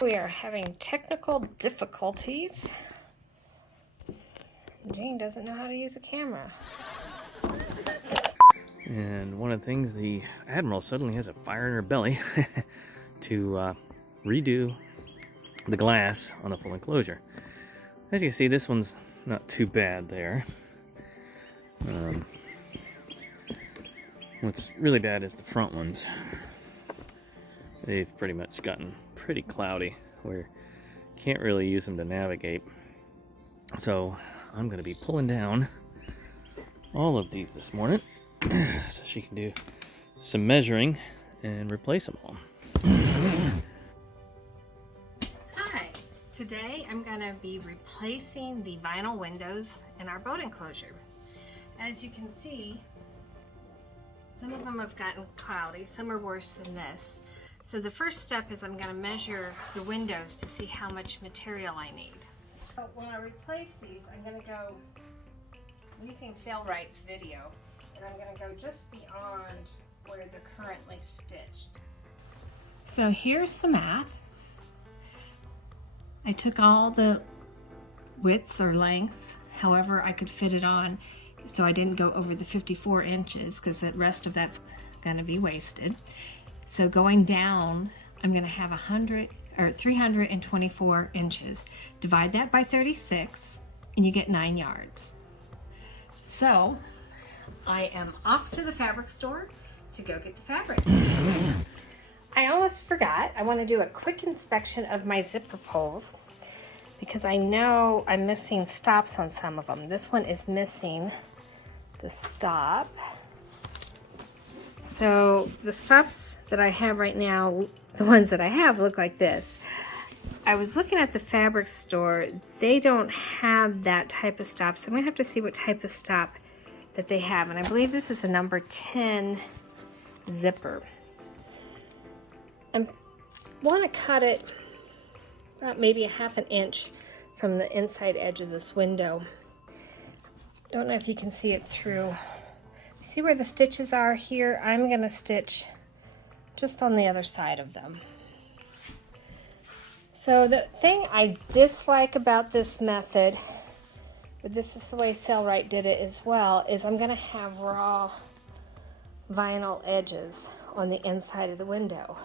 We are having technical difficulties. Jane doesn't know how to use a camera. And one of the things, the Admiral suddenly has a fire in her belly to redo the glass on the full enclosure. As you can see, this one's not too bad there. What's really bad is the front ones. They've pretty much gotten pretty cloudy where you can't really use them to navigate. So I'm going to be pulling down all of these this morning so she can do some measuring and replace them all. Hi, today I'm going to be replacing the vinyl windows in our boat enclosure. As you can see, some of them have gotten cloudy, some are worse than this. So the first step is I'm going to measure the windows to see how much material I need. So when I replace these, I'm going to go using Sailrite's video, and I'm going to go just beyond where they're currently stitched. So here's the math. I took all the widths or lengths, however I could fit it on, so I didn't go over the 54 inches because the rest of that's going to be wasted. So going down, I'm going to have 324 inches. Divide that by 36 and you get 9 yards. So I am off to the fabric store to go get the fabric. I almost forgot. I want to do a quick inspection of my zipper pulls because I know I'm missing stops on some of them. This one is missing the stop. So the stops that I have right now, the ones that I have, look like this. I was looking at the fabric store. They don't have that type of stop, so I'm going to have to see what type of stop that they have. And I believe this is a number 10 zipper. I want to cut it about maybe 1/2 inch from the inside edge of this window. Don't know if you can see it through. See where the stitches are here? I'm going to stitch just on the other side of them. So the thing I dislike about this method, but this is the way Sailrite did it as well, is I'm going to have raw vinyl edges on the inside of the window.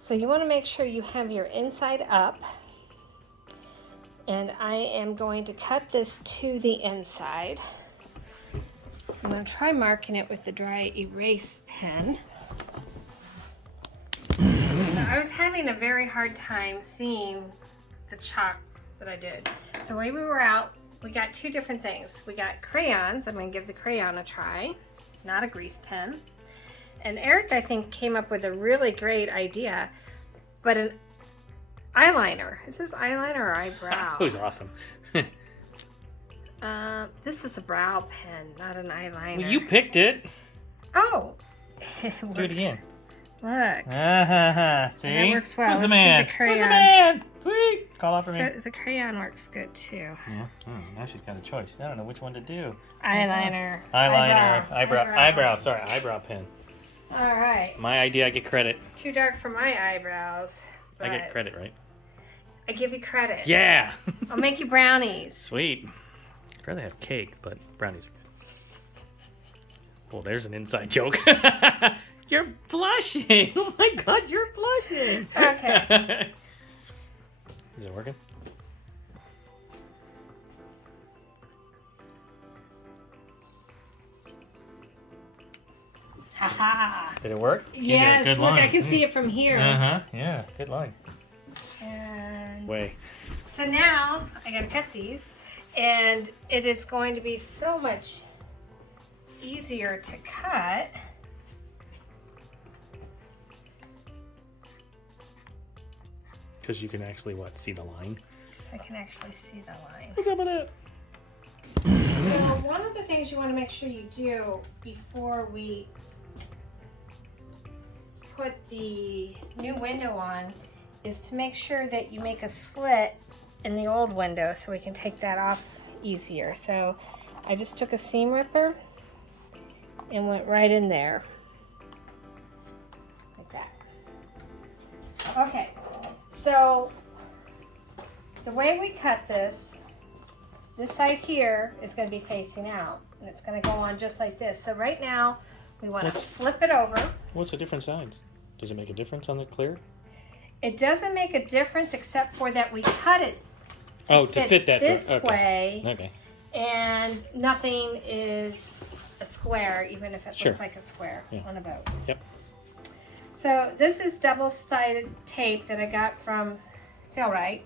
So you want to make sure you have your inside up, and I am going to cut this to the inside. I'm going to try marking it with the dry erase pen. So I was having a very hard time seeing the chalk that I did. So when we were out, we got two different things. We got crayons. I'm going to give the crayon a try, not a grease pen. And Eric, I think, came up with a really great idea, but an eyeliner. Is this eyeliner or eyebrow? That was awesome. This is a brow pen, not an eyeliner. Well, you picked it. Oh! Do it again. Look. See? That works well. Who's the Let's man? see the crayon. Who's the man? Sweet. Call out for me. So the crayon works good too. Yeah. Now she's got a choice. I don't know which one to do. Eyeliner. Eyebrow. Sorry, eyebrow pen. All right. My idea, I get credit. Too dark for my eyebrows. I get credit, right? I give you credit. Yeah. I'll make you brownies. Sweet. I'd rather have cake, but brownies are good. Well, there's an inside joke. You're blushing. Oh my God, you're blushing. Okay. Is it working? Haha. Did it work? Yes, good look, line. I can see it from here. Yeah, good line. And Way. so now I gotta cut these, and it is going to be so much easier to cut. Because you can actually, see the line? I can actually see the line. What's up with it? So one of the things you want to make sure you do before we put the new window on is to make sure that you make a slit in the old window so we can take that off easier. So I just took a seam ripper and went right in there like that. Okay, So the way we cut this side here is going to be facing out, and it's going to go on just like this. So right now we want to flip it over. What's the different sides? Does it make a difference on the clear? It doesn't make a difference except for that we cut it to fit that this okay. way. Okay. And nothing is a square, even if it looks like a square on a boat. Yep. So this is double-sided tape that I got from Sailrite,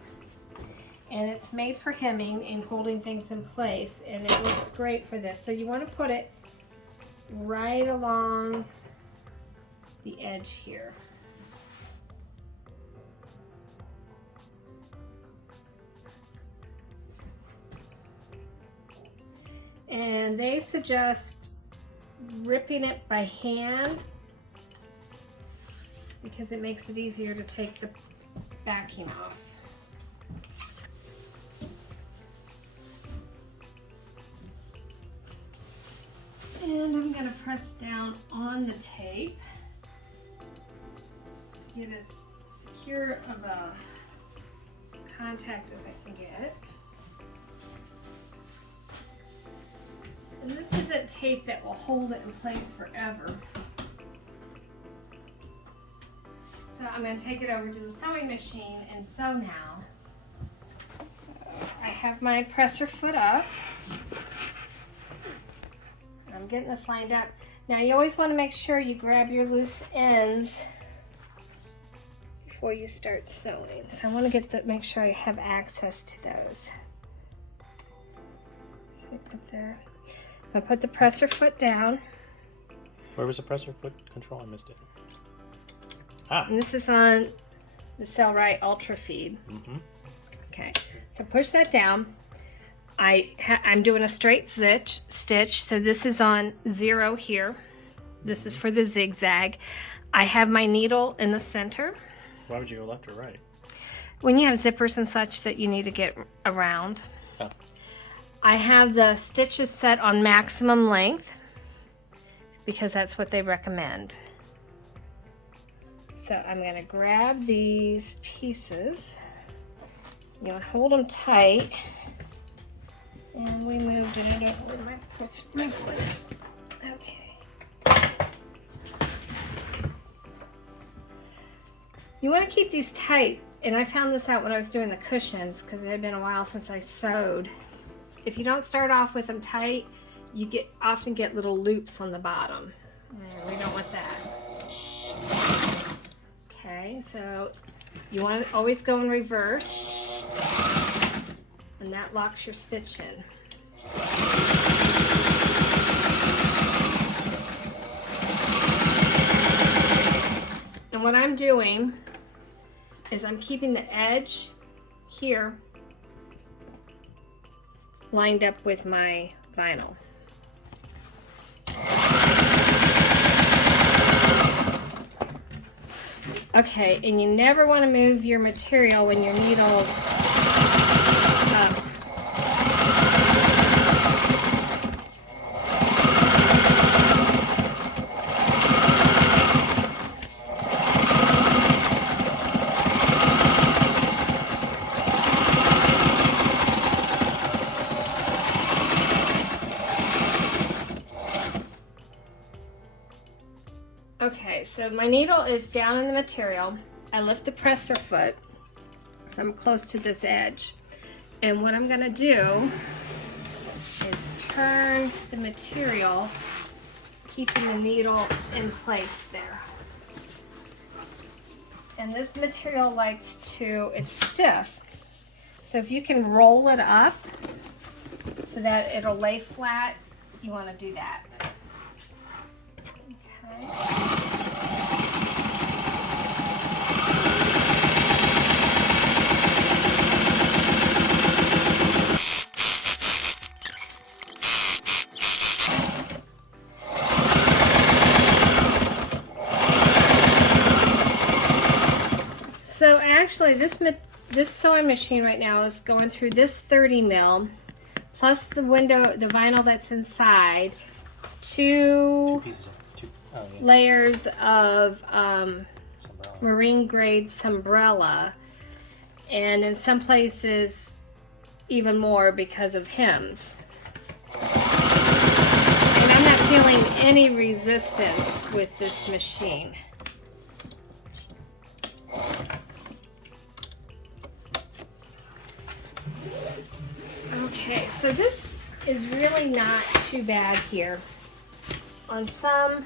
and it's made for hemming and holding things in place, and it looks great for this. So you want to put it right along the edge here. And they suggest ripping it by hand because it makes it easier to take the backing off. And I'm going to press down on the tape to get as secure of a contact as I can get. And this isn't tape that will hold it in place forever. So I'm going to take it over to the sewing machine and sew now. I have my presser foot up. I'm getting this lined up. Now you always want to make sure you grab your loose ends before you start sewing. So I want to make sure I have access to those. So it's there. I'm going to put the presser foot down. Where was the presser foot control? I missed it. Ah. And this is on the Sailrite Ultra Feed. Mm-hmm. Okay, so push that down. I'm doing a straight stitch, so this is on 0 here. This is for the zigzag. I have my needle in the center. Why would you go left or right? When you have zippers and such that you need to get around. Oh. I have the stitches set on maximum length because that's what they recommend. So I'm going to grab these pieces. You want to hold them tight. And we moved it. I don't know where my foot is. Okay. You want to keep these tight. And I found this out when I was doing the cushions because it had been a while since I sewed. If you don't start off with them tight, you often get little loops on the bottom. And we don't want that. Okay, so you want to always go in reverse, and that locks your stitch in. And what I'm doing is I'm keeping the edge here lined up with my vinyl. Okay, and you never want to move your material when your needle's up. Okay, so my needle is down in the material. I lift the presser foot, so I'm close to this edge. And what I'm gonna do is turn the material, keeping the needle in place there. And this material likes it's stiff. So if you can roll it up so that it'll lay flat, you wanna do that. Okay. So actually this sewing machine right now is going through this 30 mil plus the vinyl that's inside, two layers of marine grade Umbrella and in some places even more because of hems. And I'm not feeling any resistance with this machine. Okay, so this is really not too bad here. On some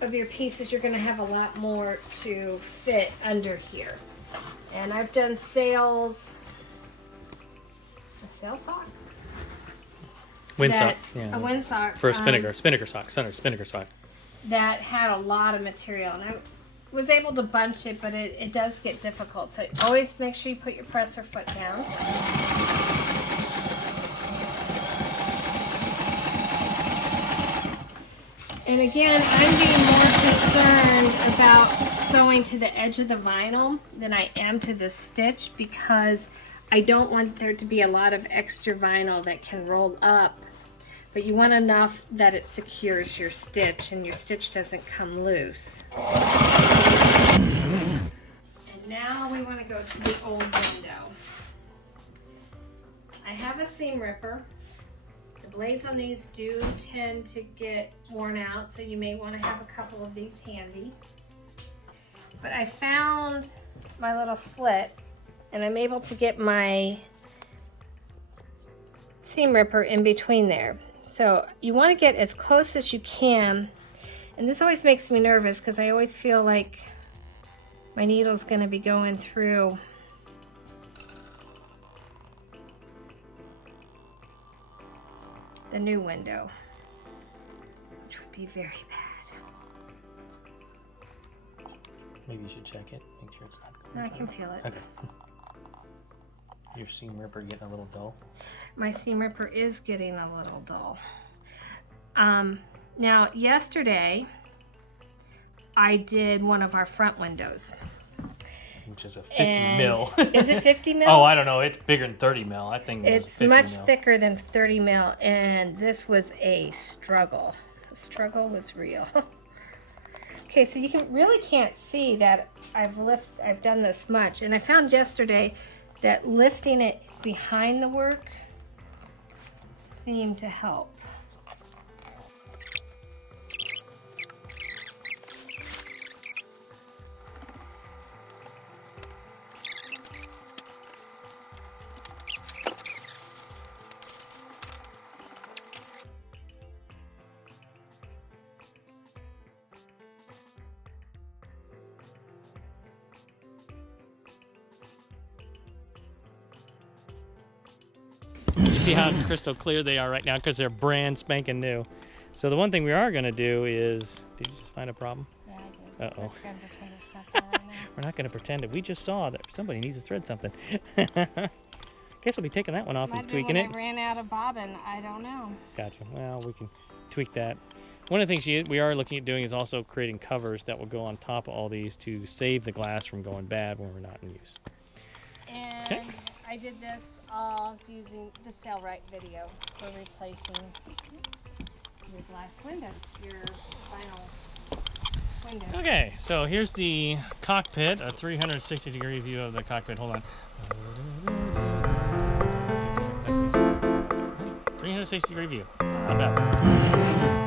of your pieces, you're going to have a lot more to fit under here. And I've done sails, a sail sock? Windsock. A Yeah. windsock. For a spinnaker sock. Spinnaker sock. That had a lot of material. And I was able to bunch it, but it does get difficult. So always make sure you put your presser foot down. And again, I'm being more concerned about sewing to the edge of the vinyl than I am to the stitch, because I don't want there to be a lot of extra vinyl that can roll up, but you want enough that it secures your stitch and your stitch doesn't come loose. And now we want to go to the old window. I have a seam ripper. The blades on these do tend to get worn out, so you may want to have a couple of these handy. But I found my little slit, and I'm able to get my seam ripper in between there. So you want to get as close as you can, and this always makes me nervous because I always feel like my needle's going to be going through the new window, which would be very bad. Maybe you should check it. Make sure it's not. I can feel it. Okay. Your seam ripper getting a little dull? My seam ripper is getting a little dull. Now, yesterday, I did one of our front windows. Which is a 50 mil. Is it 50 mil? Oh, I don't know. It's bigger than 30 mil. I think It's 50 much mil. thicker than 30 mil, and this was a struggle. The struggle was real. Okay, so you really can't see that I've done this much, and I found yesterday that lifting it behind the work seemed to help. You see how crystal clear they are right now because they're brand spanking new. So the one thing we are going to do is, did you just find a problem? Yeah, I did. Uh-oh. I'm pretend it's not there right now. We're not going to pretend it. We just saw that somebody needs to thread something. Guess we'll be taking that one off and tweaking it. I ran out of bobbin. I don't know. Gotcha. Well, we can tweak that. One of the things we are looking at doing is also creating covers that will go on top of all these to save the glass from going bad when we're not in use. And Okay. I did this all using the Sailrite video for replacing your glass windows, your vinyl windows. Okay, so here's the cockpit, a 360-degree view of the cockpit. Hold on. 360-degree view. Not bad.